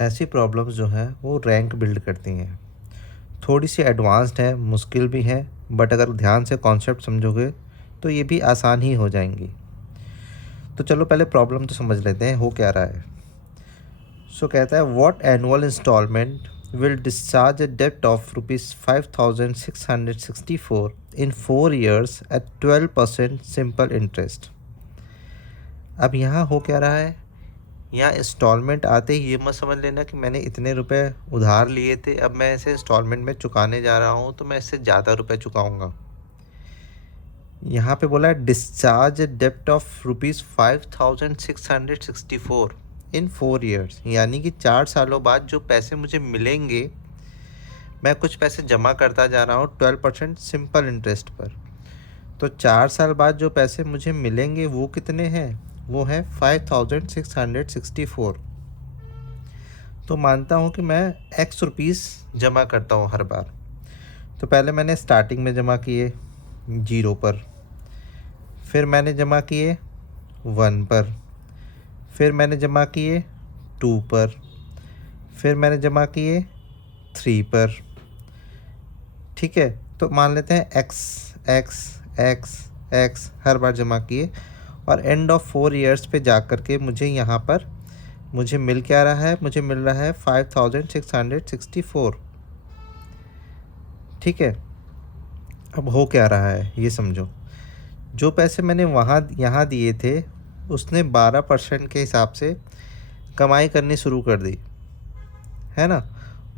ऐसी प्रॉब्लम्स जो हैं वो रैंक बिल्ड करती हैं। थोड़ी सी एडवांस्ड है, मुश्किल भी है, बट अगर ध्यान से कॉन्सेप्ट समझोगे तो ये भी आसान ही हो जाएंगी। तो चलो पहले प्रॉब्लम तो समझ लेते हैं हो क्या रहा है। कहता है what annual instalment will discharge a डेप्ट of ₹5,664 in 4 years at 12% simple interest. अब यहाँ हो क्या रहा है, यहाँ इंस्टॉलमेंट आते ही ये मत समझ लेना कि मैंने इतने रुपए उधार लिए थे, अब मैं इसे इंस्टॉलमेंट में चुकाने जा रहा हूँ तो मैं इससे ज़्यादा रुपए चुकाऊँगा। यहाँ पे बोला है डिस्चार्ज डेप्ट ऑफ ₹5,664 इन 4 years, यानी कि 4 सालों बाद जो पैसे मुझे मिलेंगे, मैं कुछ पैसे जमा करता जा रहा हूँ 12% सिंपल इंटरेस्ट पर। तो 4 साल बाद जो पैसे मुझे मिलेंगे वो कितने हैं, वो है 5,664। तो मानता हूँ कि मैं x रुपीस जमा करता हूँ हर बार। तो पहले मैंने स्टार्टिंग में जमा किए 0 पर, फिर मैंने जमा किए 1 पर, फिर मैंने जमा किए 2 पर, फिर मैंने जमा किए 3 पर। ठीक है, तो मान लेते हैं x x x x हर बार जमा किए, और एंड ऑफ 4 years पे जा कर के मुझे यहाँ पर मुझे मिल क्या रहा है, मुझे मिल रहा है 5,664। ठीक है, अब हो क्या रहा है ये समझो। जो पैसे मैंने यहाँ दिए थे उसने 12% के हिसाब से कमाई करनी शुरू कर दी, है ना।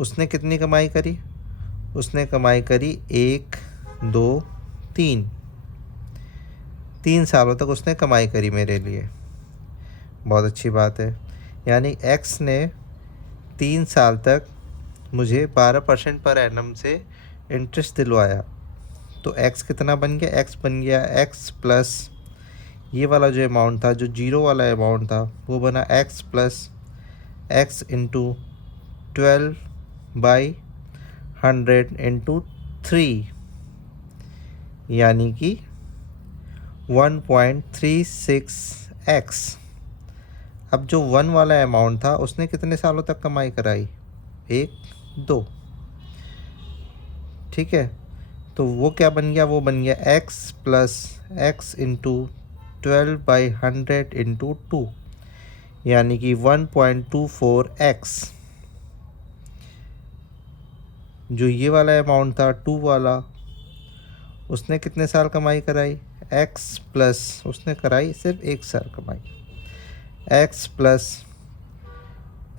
उसने कितनी कमाई करी, उसने कमाई करी 1 2 3 सालों तक उसने कमाई करी मेरे लिए। बहुत अच्छी बात है, यानी x ने 3 साल तक मुझे 12% पर एनम से इंटरेस्ट दिलवाया। तो x कितना बन गया, x बन गया x प्लस ये वाला जो अमाउंट था, जो 0 वाला अमाउंट था, वो बना x plus x into 12/100 into 3, यानी कि 1.36x। अब जो 1 वाला अमाउंट था उसने कितने सालों तक कमाई कराई, 1 2। ठीक है, तो वो क्या बन गया, वो बन गया x plus x into 12/100 into 2, यानी कि 1.24x। जो ये वाला अमाउंट था 2 वाला, उसने कितने साल कमाई कराई, x प्लस उसने कराई सिर्फ 1 साल कमाई, x plus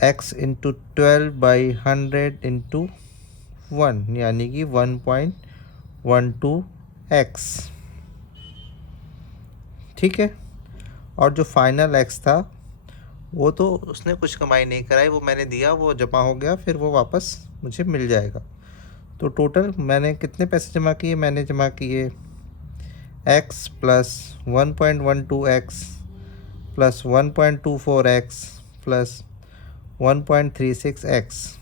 x into 12/100 into 1, यानी कि 1.12x। ठीक है, और जो फाइनल x था वो तो उसने कुछ कमाई नहीं कराई, वो मैंने दिया, वो जमा हो गया, फिर वो वापस मुझे मिल जाएगा। तो टोटल मैंने कितने पैसे जमा किए, मैंने जमा किए x plus 1.12x plus 1.24x plus 1.36x,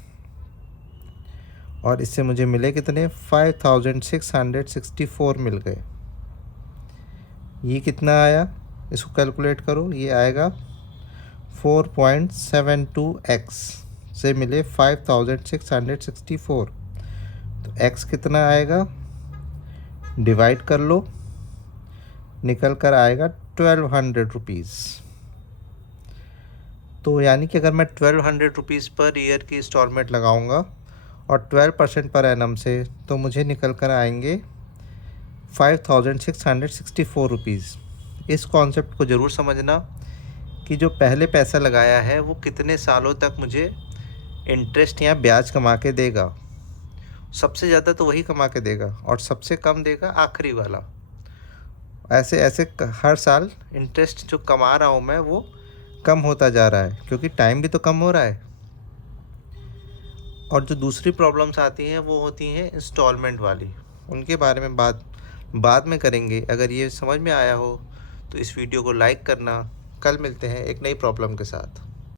और इससे मुझे मिले कितने, 5,664 मिल गए। ये कितना आया, इसको कैलकुलेट करो, ये आएगा 4.72x से मिले 5,664। तो x कितना आएगा, डिवाइड कर लो, निकल कर आएगा 1,200 रुपीज़। तो यानी कि अगर मैं 1,200 रुपीज़ पर ईयर की इंस्टॉलमेंट लगाऊंगा और 12% पर एनम से, तो मुझे निकल कर आएंगे 5,664 रुपीज़। इस कॉन्सेप्ट को ज़रूर समझना कि जो पहले पैसा लगाया है वो कितने सालों तक मुझे इंटरेस्ट या ब्याज कमा के देगा। सबसे ज़्यादा तो वही कमा के देगा और सबसे कम देगा आखिरी वाला। ऐसे ऐसे हर साल इंटरेस्ट जो कमा रहा हूँ मैं वो कम होता जा रहा है, क्योंकि टाइम भी तो कम हो रहा है। और जो दूसरी प्रॉब्लम्स आती हैं वो होती हैं इंस्टॉलमेंट वाली, उनके बारे में बाद में करेंगे। अगर ये समझ में आया हो तो इस वीडियो को लाइक करना। कल मिलते हैं एक नई प्रॉब्लम के साथ।